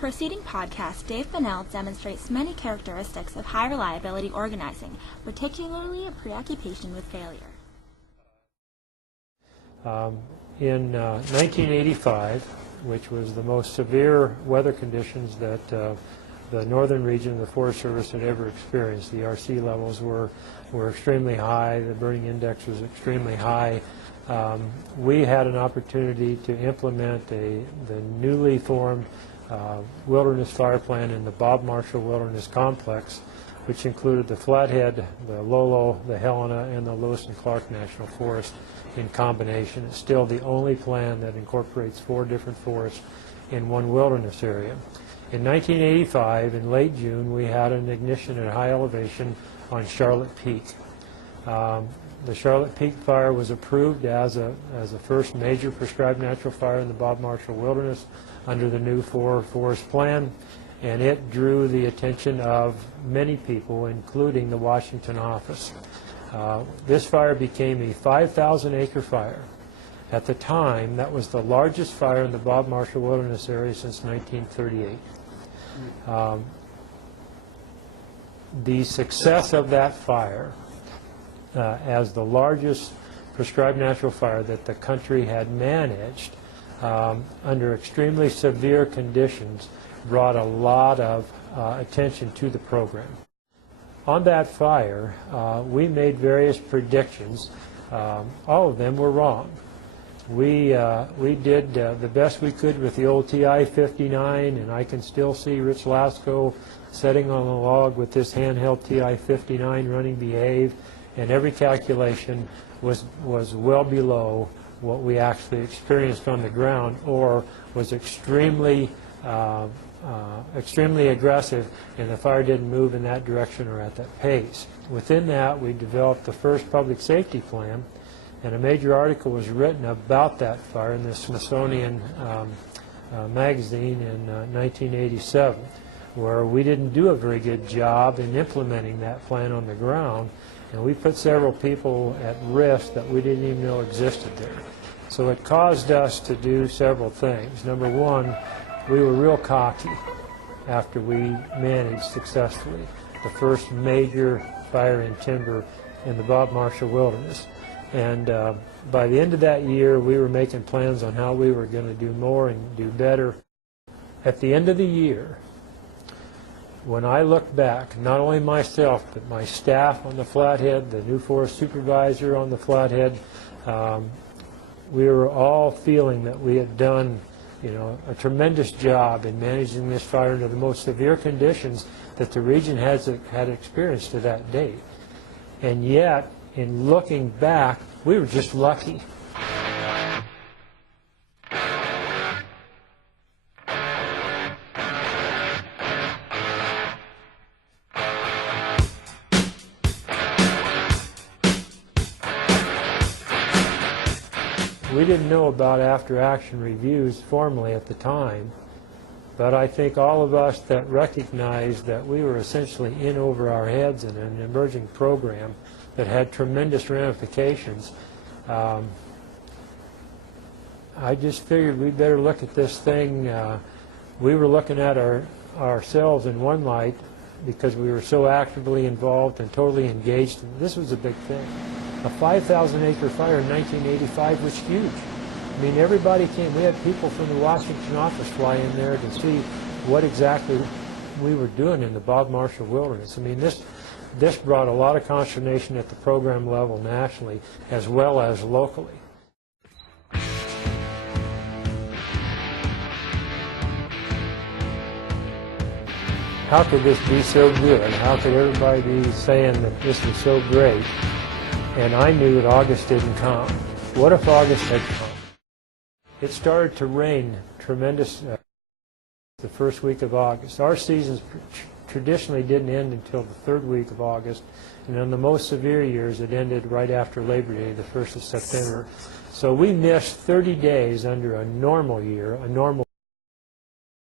preceding podcast, Dave Bunnell demonstrates many characteristics of high reliability organizing, particularly a preoccupation with failure. In 1985, which was the most severe weather conditions that the northern region of the Forest Service had ever experienced, the RC levels were extremely high, the burning index was extremely high. We had an opportunity to implement the newly formed wilderness fire plan in the Bob Marshall Wilderness Complex, which included the Flathead, the Lolo, the Helena, and the Lewis and Clark National Forest in combination. It's still the only plan that incorporates 4 different forests in one wilderness area. In 1985, in late June, we had an ignition at high elevation on Charlotte Peak. The Charlotte Peak fire was approved as the first major prescribed natural fire in the Bob Marshall Wilderness under the new 4-forest plan, and it drew the attention of many people, including the Washington office. This fire became a 5,000-acre fire. At the time, that was the largest fire in the Bob Marshall Wilderness area since 1938. The success of that fire as the largest prescribed natural fire that the country had managed under extremely severe conditions brought a lot of attention to the program. On that fire, we made various predictions. All of them were wrong. We did the best we could with the old TI-59, and I can still see Rich Lasko sitting on a log with this handheld TI-59 running Behave, and every calculation was well below what we actually experienced on the ground, or was extremely aggressive, and the fire didn't move in that direction or at that pace. Within that, we developed the first public safety plan, and a major article was written about that fire in the Smithsonian magazine in 1987, where we didn't do a very good job in implementing that plan on the ground, and we put several people at risk that we didn't even know existed there. So it caused us to do several things. Number one, we were real cocky after we managed successfully the first major fire in timber in the Bob Marshall Wilderness. And by the end of that year, we were making plans on how we were going to do more and do better. At the end of the year, when I look back, not only myself, but my staff on the Flathead, the new forest supervisor on the Flathead, we were all feeling that we had done, a tremendous job in managing this fire under the most severe conditions that the region had experienced to that date. And yet, in looking back, we were just lucky. We didn't know about after-action reviews formally at the time, but I think all of us that recognized that we were essentially in over our heads in an emerging program that had tremendous ramifications, I just figured we'd better look at this thing. We were looking at ourselves in one light because we were so actively involved and totally engaged. This was a big thing. A 5,000-acre fire in 1985 was huge. I mean, everybody came. We had people from the Washington office fly in there to see what exactly we were doing in the Bob Marshall Wilderness. I mean, this brought a lot of consternation at the program level nationally as well as locally. How could this be so good? How could everybody be saying that this was so great? And I knew that August didn't come. What if August had come? It started to rain tremendous the first week of August. Our seasons traditionally didn't end until the 3rd week of August, and on the most severe years it ended right after Labor Day, the 1st of September. So we missed 30 days under a normal year, a normal